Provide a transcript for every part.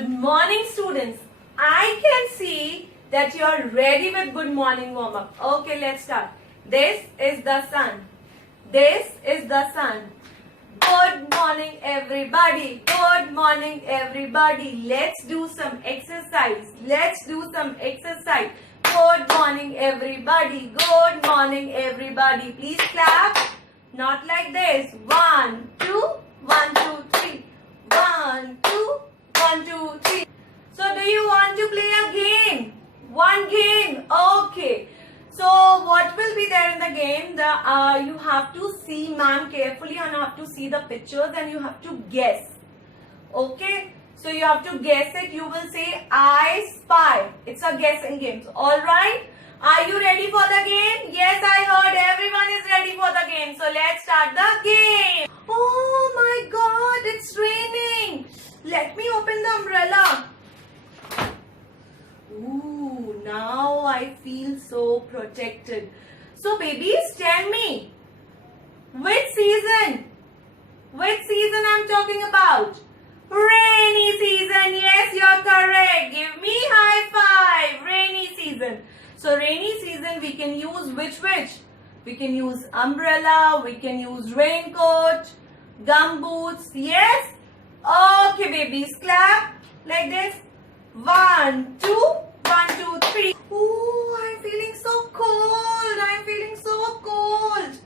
Good morning, students. I can see that you are ready with good morning warm up. Okay, let's start. This is the sun. This is the sun. Good morning, everybody. Good morning, everybody. Let's do some exercise. Let's do some exercise. Good morning, everybody. Good morning, everybody. Please clap. Not like this. 1, 2, 1, 2, 3. 1, 2, 1, 2, 3. So do you want to play a game? One game. Okay. So what will be there in the game? You have to see ma'am carefully and you have to see the pictures and you have to guess. Okay. So you have to guess it. You will say I spy. It's a guessing game. So, alright. Are you ready for the game? Yes, I heard everyone is ready for the game. So let's start the game. Oh my God, it's raining. Let me open the umbrella. Ooh, now I feel so protected. So babies, tell me, which season I'm talking about? Rainy season. Yes, you're correct. Give me high five. Rainy season. So rainy season we can use which? We can use umbrella, we can use raincoat, gumboots. Yes? Okay babies, clap like this. 1, 2, 1, 2, 3. Ooh, I'm feeling so cold. I'm feeling so cold.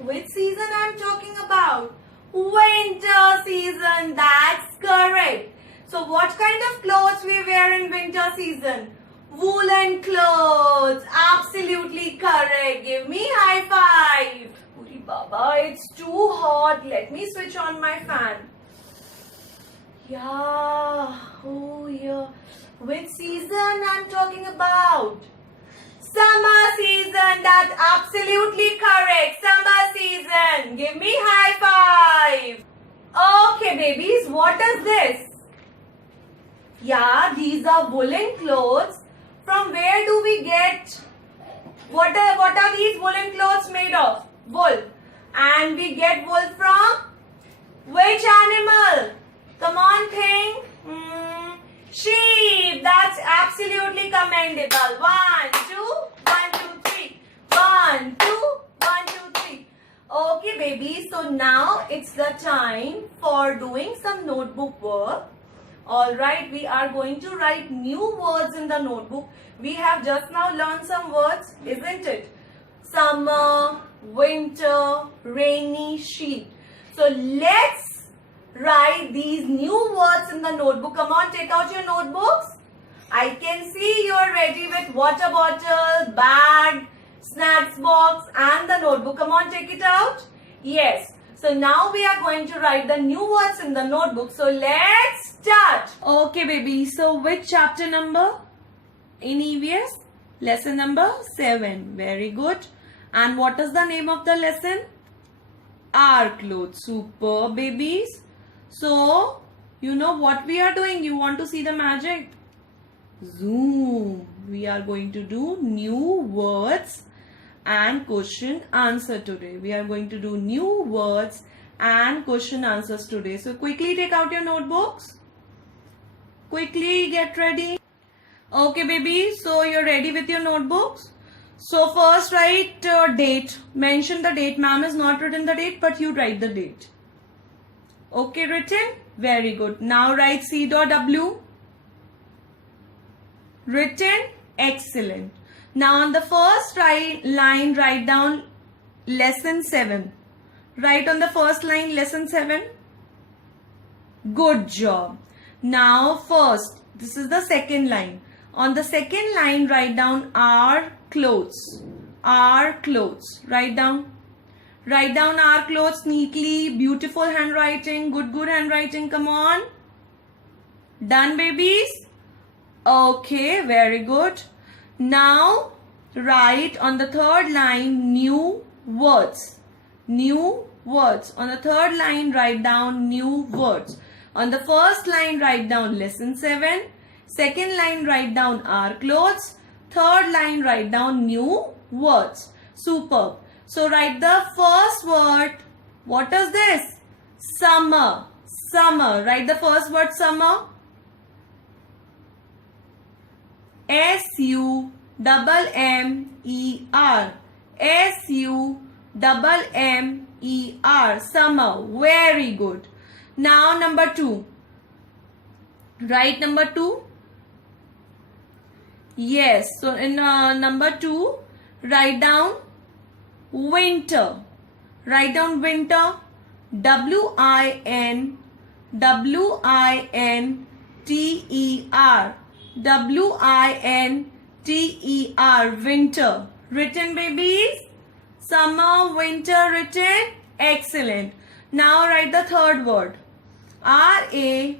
Which season I'm talking about? Winter season. That's correct. So what kind of clothes we wear in winter season? Woolen clothes. Absolutely correct. Give me high five. Uri Baba, it's too hot. Let me switch on my fan. Yeah. Oh yeah. Which season I'm talking about? Summer season. That's absolutely correct. Summer season. Give me high five. Okay babies, what is this? Yeah, these are woolen clothes. From where do we get, what are these woolen clothes made of? Wool. And we get wool from which animal? Come on, think. Sheep. That's absolutely commendable. 1, 2, 1, 2, 3. 1, 2, 1, 2, 3. Okay, baby. So now it's the time for doing some notebook work. Alright, we are going to write new words in the notebook. We have just now learned some words, isn't it? Summer, winter, rainy, sheep. So let's write these new words in the notebook. Come on, take out your notebooks. I can see you're ready with water bottle, bag, snacks box and the notebook. Come on, take it out. Yes. So now we are going to write the new words in the notebook. So let's start. Okay baby, so which chapter number in EVS? Lesson number 7. Very good. And what is the name of the lesson? Our clothes. Super babies. So you know what we are doing. You want to see the magic? Zoom. We are going to do new words and question answer today. We are going to do new words and question answers today. So quickly take out your notebooks. Quickly get ready. Okay baby, so you're ready with your notebooks. So first write date. Mention the date. Ma'am has not written the date, but you write the date. Okay, written? Very good. Now write C.W. Written? Excellent. Now on the first line write down lesson 7. Write on the first line lesson 7. Good job. Now first, this is the second line. On the second line write down our clothes. Our clothes. Write down. Write down our clothes neatly. Beautiful handwriting. Good handwriting. Come on. Done babies? Okay, very good. Now write on the third line new words. New words. On the third line write down new words. On the first line write down lesson 7. Second line write down our clothes. Third line write down new words. Superb. So write the first word. What is this? Summer. Summer. Write the first word summer. S-U-M-M-E-R. S-U-M-M-E-R. Summer. Very good. Now number 2. Write number 2. Yes. So in number 2, write down winter. Write down winter. W-I-N-T-E-R. W-I-N-T-E-R. Winter. Written, babies? Summer, winter written? Excellent. Now write the third word. R-A-I-N-Y.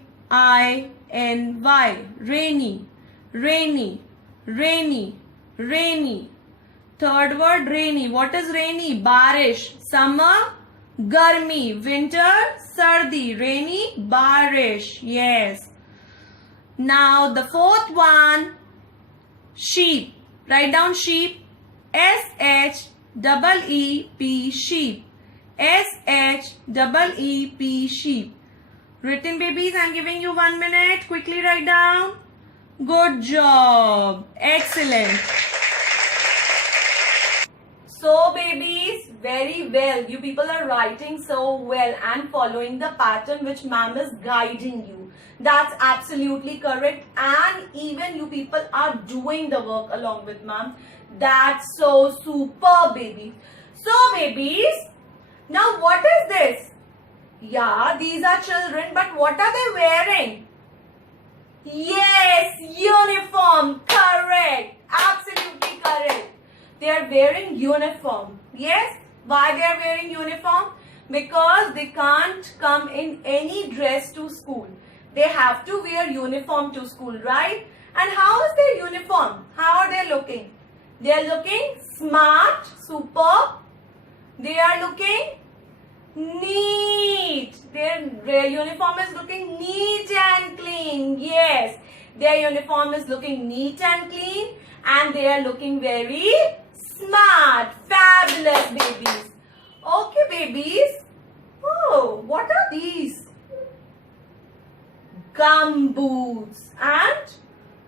Rainy. Rainy. Rainy. Rainy. Third word, rainy. What is rainy? Barish. Summer, garmi. Winter, sardi. Rainy, barish. Yes. Now the fourth one, sheep. Write down sheep. S-H-E-E-P. Sheep. S-H-E-E-P. Sheep. Written, babies? I'm giving you 1 minute. Quickly write down. Good job. Excellent. So, babies, very well. You people are writing so well and following the pattern which ma'am is guiding you. That's absolutely correct. And even you people are doing the work along with ma'am. That's so super, babies. So, babies, now what is this? Yeah, these are children, but what are they wearing? Yes, uniform. Correct. Absolutely correct. They are wearing uniform. Yes. Why they are wearing uniform? Because they can't come in any dress to school. They have to wear uniform to school, right? And how is their uniform? How are they looking? They are looking smart, superb. They are looking neat. Their uniform is looking neat and clean. Yes, their uniform is looking neat and clean, and they are looking very smart. Fabulous, babies. Okay, babies. Oh, what are these? Gum boots and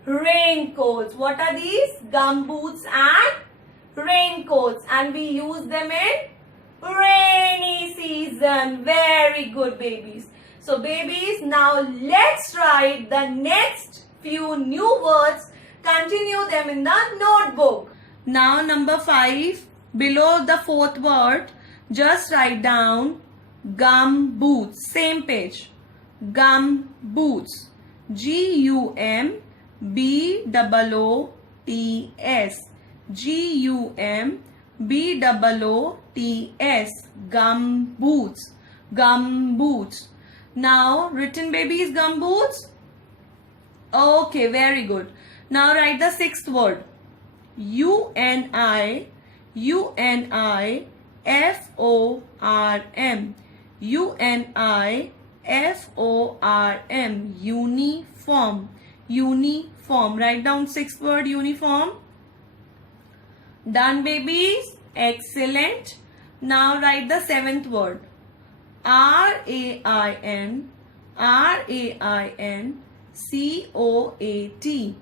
raincoats. What are these? Gum boots and raincoats, and we use them in rainy season. Very good, babies. So, babies, now let's write the next few new words. Continue them in the notebook. Now, number 5, below the fourth word, just write down gum boots. Same page. Gum boots. G-U-M-B-O-O-T-S. G-U-M-B-O-O-T-S. Gum boots. Gum boots. Now, written, babies, gum boots? Okay, very good. Now, write the sixth word. U-N-I, U-N-I-F-O-R-M. U-N-I-F-O-R-M. Uniform. Uniform. Write down sixth word, uniform. Done, babies? Excellent. Now write the seventh word. R-A-I-N, R-A-I-N, C-O-A-T.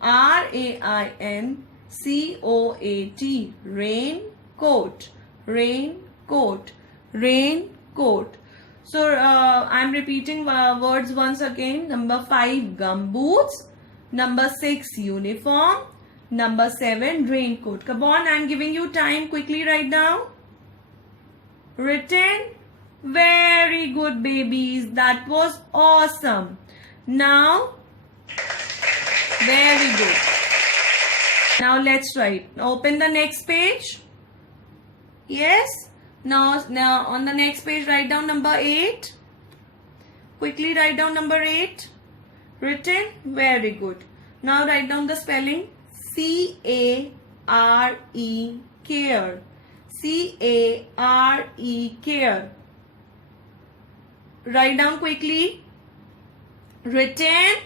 R-A-I-N, C-O-A-T. Raincoat. Raincoat. Raincoat. So I'm repeating words once again. Number 5, gum boots. Number 6, uniform. Number 7, raincoat. Come on, I'm giving you time. Quickly write down. Written. Very good, babies. That was awesome. Now, very good. Now let's write. Open the next page. Yes. Now on the next page, write down number 8. Quickly write down number 8. Written. Very good. Now write down the spelling. C-A-R-E, care. C-A-R-E, care. Write down quickly. Written.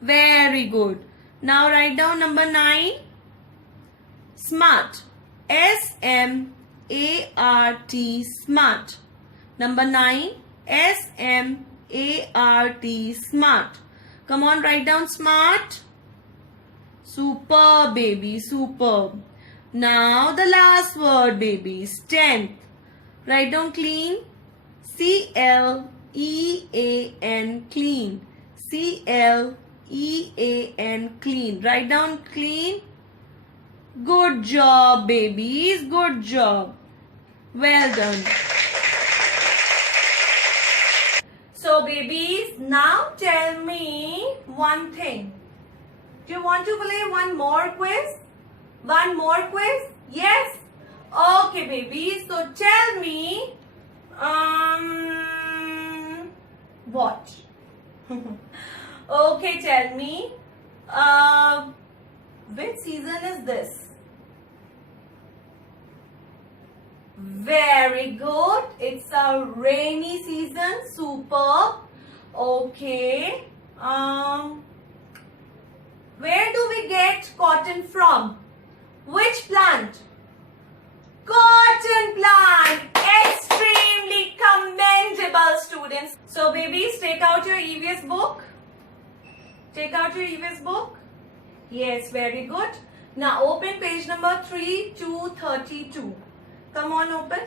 Very good. Now write down number 9. Smart. S-M-A-R-T, smart. Number 9. S-M-A-R-T, smart. Come on, write down smart. Superb, baby, superb. Now the last word, babies. 10th. Write down clean. C-L-E-A-N, clean. C-L-E-A-N, clean. Write down clean. Good job, babies. Good job. Well done. So, babies, now tell me one thing. Do you want to play one more quiz? One more quiz? Yes? Okay, babies. So, tell me, what? Okay, tell me, which season is this? Very good. It's a rainy season. Superb. Okay. Where do we get cotton from? Which plant? Cotton plant. Extremely commendable, students. So, babies, take out your EVS book. Take out your EVS book. Yes, very good. Now, open page number 3232. Come on, open.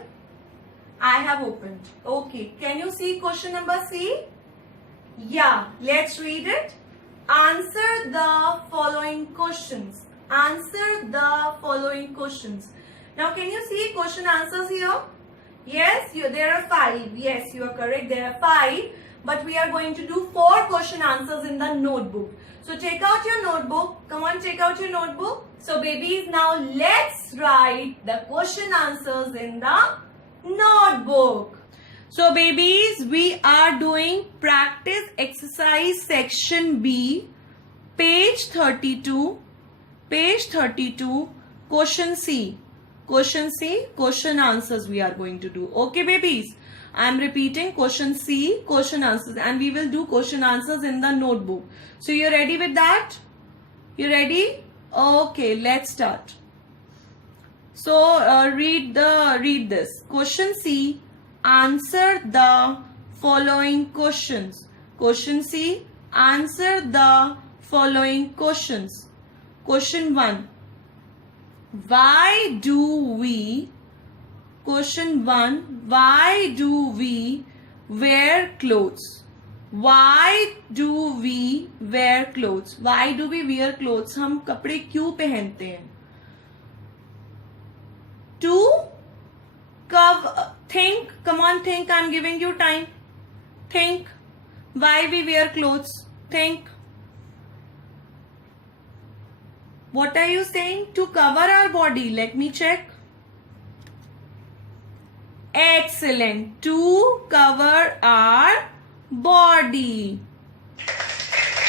I have opened. Okay. Can you see question number C? Yeah. Let's read it. Answer the following questions. Answer the following questions. Now, can you see question answers here? Yes, there are 5. Yes, you are correct. There are 5. But we are going to do 4 question answers in the notebook. So, take out your notebook. Come on, take out your notebook. So, babies, now let's write the question answers in the notebook. So, babies, we are doing practice exercise section B, page 32. Page 32, question C. Question C, question answers we are going to do. Okay, babies? I am repeating question C, question answers, and we will do question answers in the notebook. So, you ready with that? You ready? Okay, let's start. So, read this. Question C, answer the following questions. Question C, answer the following questions. Question 1. Why do we, question 1, why do we wear clothes? Why do we wear clothes? Why do we wear clothes? हम कपड़े क्यों पहनते हैं? 2. Think, come on, think, I'm giving you time. Think, why we wear clothes? Think. What are you saying? To cover our body. Let me check. Excellent. To cover our body.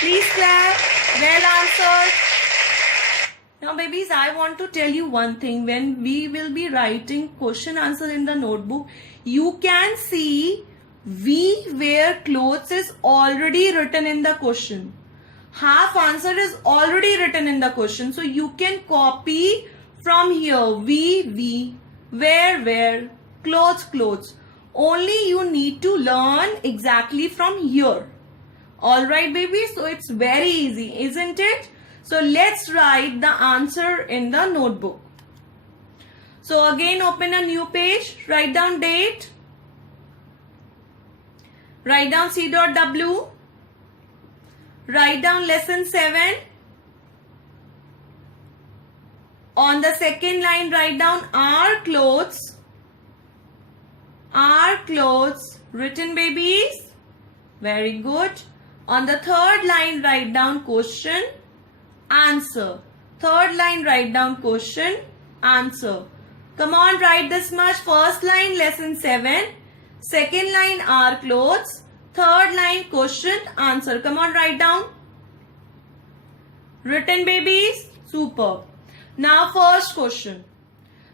Please clap. Well answered. Now, babies, I want to tell you one thing. When we will be writing question answer in the notebook, you can see we wear clothes is already written in the question. Half answer is already written in the question. So, you can copy from here. We, wear, clothes. Only you need to learn exactly from here. Alright, baby. So, it's very easy, isn't it? So, let's write the answer in the notebook. So, again, open a new page. Write down date. Write down C.W. Write down lesson 7. On the second line, write down our clothes. Our clothes. Written, babies. Very good. On the third line, write down question, answer. Third line, write down question, answer. Come on, write this much. First line, lesson 7. Second line, our clothes. Third line, question, answer. Come on, write down. Written, babies. Super. Now, first question.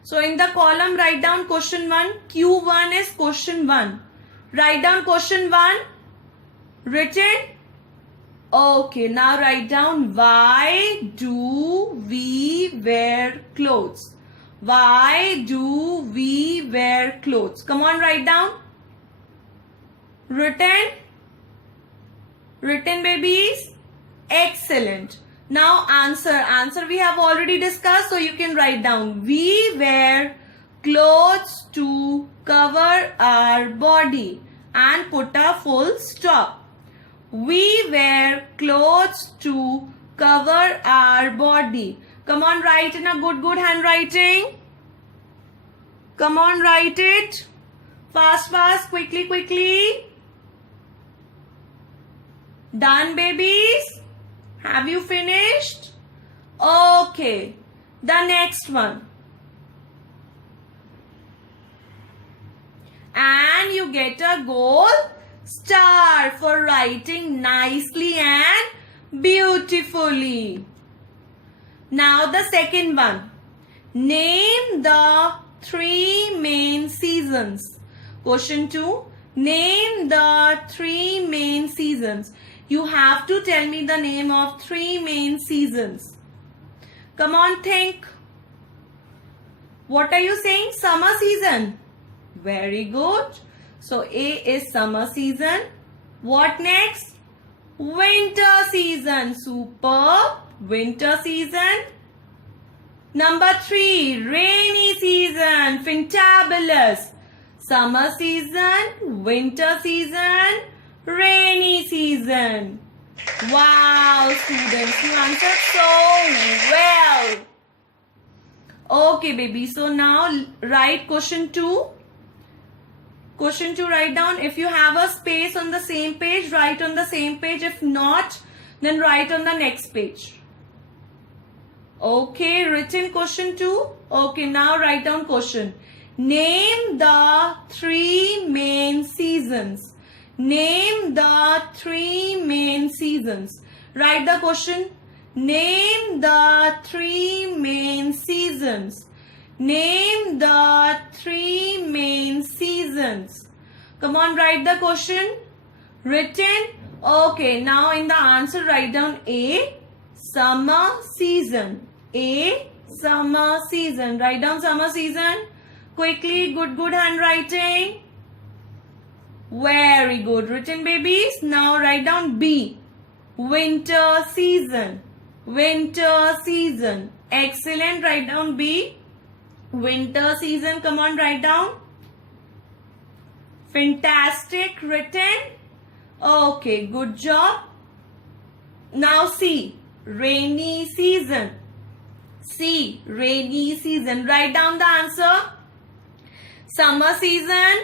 So, in the column, write down question 1. Q1 is question 1. Write down question 1. Written. Okay, now write down why do we wear clothes? Why do we wear clothes? Come on, write down. Written. Written, babies. Excellent. Now answer we have already discussed, so you can write down. We wear clothes to cover our body and put a full stop. We wear clothes to cover our body. Come on, write in a good handwriting. Come on, write it. Fast, quickly. Done, babies? Have you finished? Okay. The next one. And you get a gold star for writing nicely and beautifully. Now the second one. Name the 3 main seasons. Question 2. Name the 3 main seasons. You have to tell me the name of 3 main seasons. Come on, think. What are you saying? Summer season. Very good. So A is summer season. What next? Winter season. Superb. Winter season. Number 3, rainy season. Fantabulous. Summer season, winter season, rainy season. Wow, students, you answered so well. Okay, baby. So now write question 2. Question 2, write down. If you have a space on the same page, write on the same page. If not, then write on the next page. Okay, written question 2. Okay, now write down question. Name the 3 main seasons. Name the 3 main seasons. Write the question. Name the 3 main seasons. Name the 3 main seasons. Come on, write the question. Written. Okay, now in the answer write down A, summer season. A, summer season. Write down summer season. Quickly, good handwriting. Very good. Written, babies. Now write down B, winter season. Winter season. Excellent. Write down B, winter season. Come on, write down. Fantastic. Written. Okay, good job. Now C, rainy season. C, rainy season. Write down the answer. Summer season,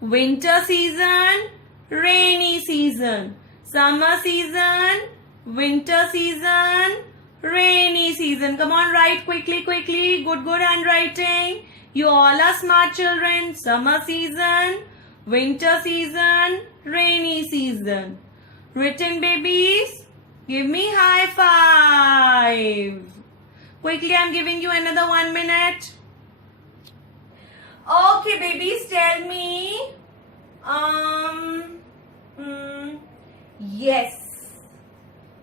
winter season, rainy season. Summer season, winter season, rainy season. Come on, write quickly. Good handwriting. You all are smart children. Summer season, winter season, rainy season. Written, babies. Give me high five. Quickly, I'm giving you another 1 minute. Okay, babies, tell me. Yes.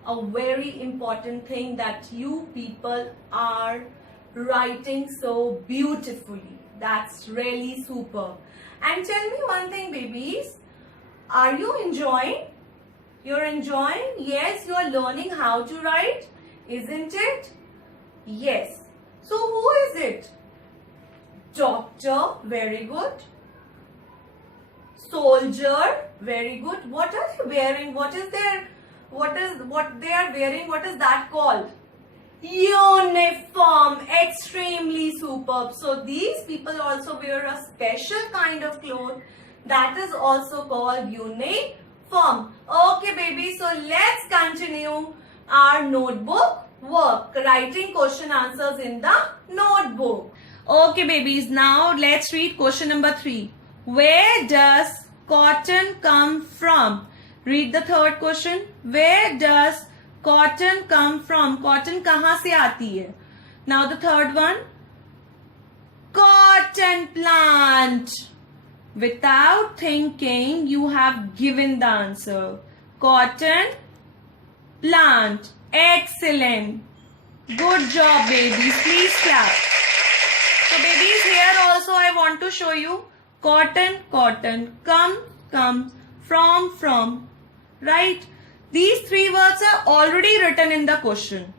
A very important thing that you people are writing so beautifully. That's really super. And tell me one thing, babies. Are you enjoying? You're enjoying? Yes, you are learning how to write, isn't it? Yes. So who is it? Doctor, very good. Soldier, very good. What are they wearing? What they are wearing? What is that called? Uniform. Extremely superb. So these people also wear a special kind of cloth that is also called uniform. Okay, baby. So let's continue our notebook work. Writing question answers in the notebook. Okay, babies. Now let's read question number 3. Where does cotton come from? Read the third question. Where does cotton come from? Cotton कहाँ से आती है? Now the third one. Cotton plant. Without thinking, you have given the answer. Cotton plant. Excellent. Good job, babies. Please clap. So, babies, here also I want to show you cotton, come, from, right? These 3 words are already written in the question.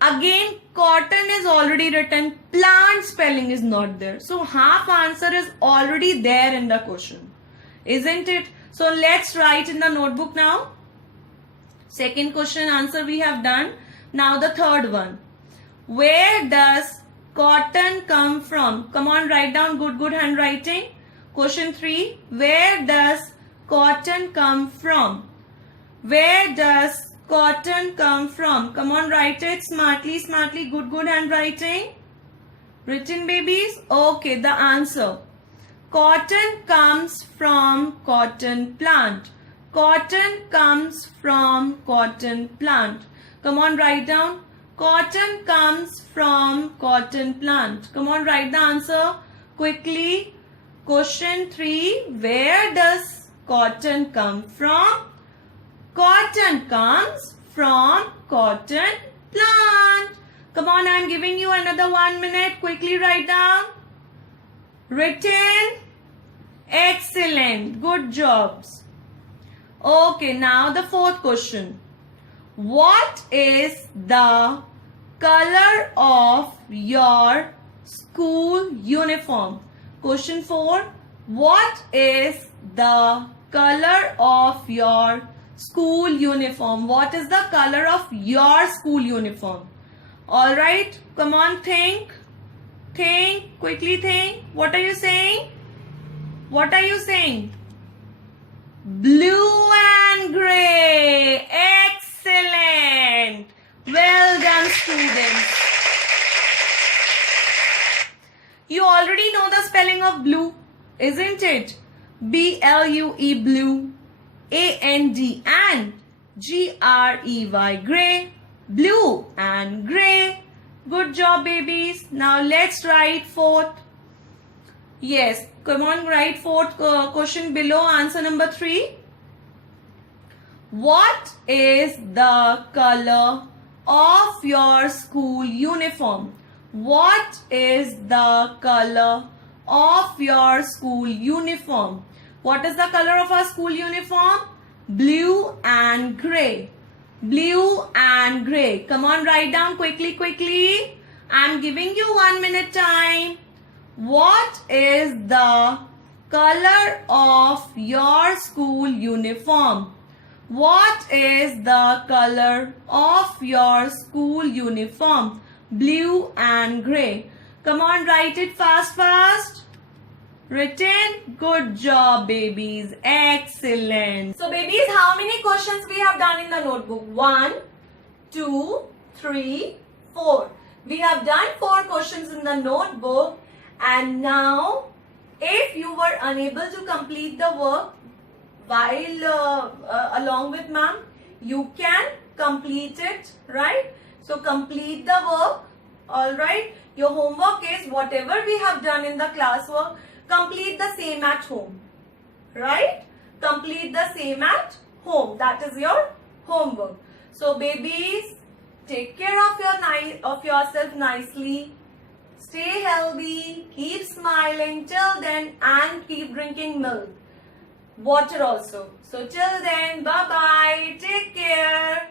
Again, cotton is already written. Plant spelling is not there. So half answer is already there in the question. Isn't it? So let's write in the notebook now. Second question answer we have done. Now the third one. Where does cotton come from? Come on, write down. Good handwriting. Question 3. Where does cotton come from? Where does cotton come from? Come on, write it smartly. Good handwriting. Written, babies? Okay, the answer. Cotton comes from cotton plant. Cotton comes from cotton plant. Come on, write down. Cotton comes from cotton plant. Come on, write the answer quickly. Question 3. Where does cotton come from? Cotton comes from cotton plant. Come on, I am giving you another 1 minute. Quickly write down. Written. Excellent. Good jobs. Okay, now the fourth question. What is the color of your school uniform? Question 4. What is the color of your school uniform? What is the color of your school uniform? Alright, come on, think. Think, quickly think. What are you saying? What are you saying? Blue and grey. Excellent. Well done, students. You already know the spelling of blue, isn't it? B-L-U-E, blue. A-N-D and G-R-E-Y, grey. Blue and grey. Good job, babies. Now let's write fourth. Yes, come on, write fourth question below, answer number 3. What is the color of your school uniform? What is the color of your school uniform? What is the color of our school uniform? Blue and grey. Blue and grey. Come on, write down quickly. I'm giving you 1 minute time. What is the color of your school uniform? What is the color of your school uniform? Blue and grey. Come on, write it fast. Written. Good job, babies. Excellent. So, babies, how many questions we have done in the notebook? 1, 2, 3, 4. We have done 4 questions in the notebook. And now, if you were unable to complete the work while along with ma'am, you can complete it, right? So, complete the work, alright? Your homework is whatever we have done in the classwork, complete the same at home, right? Complete the same at home. That is your homework. So, babies, take care of yourself nicely. Stay healthy, keep smiling till then, and keep drinking milk. Water also. So till then, bye-bye. Take care.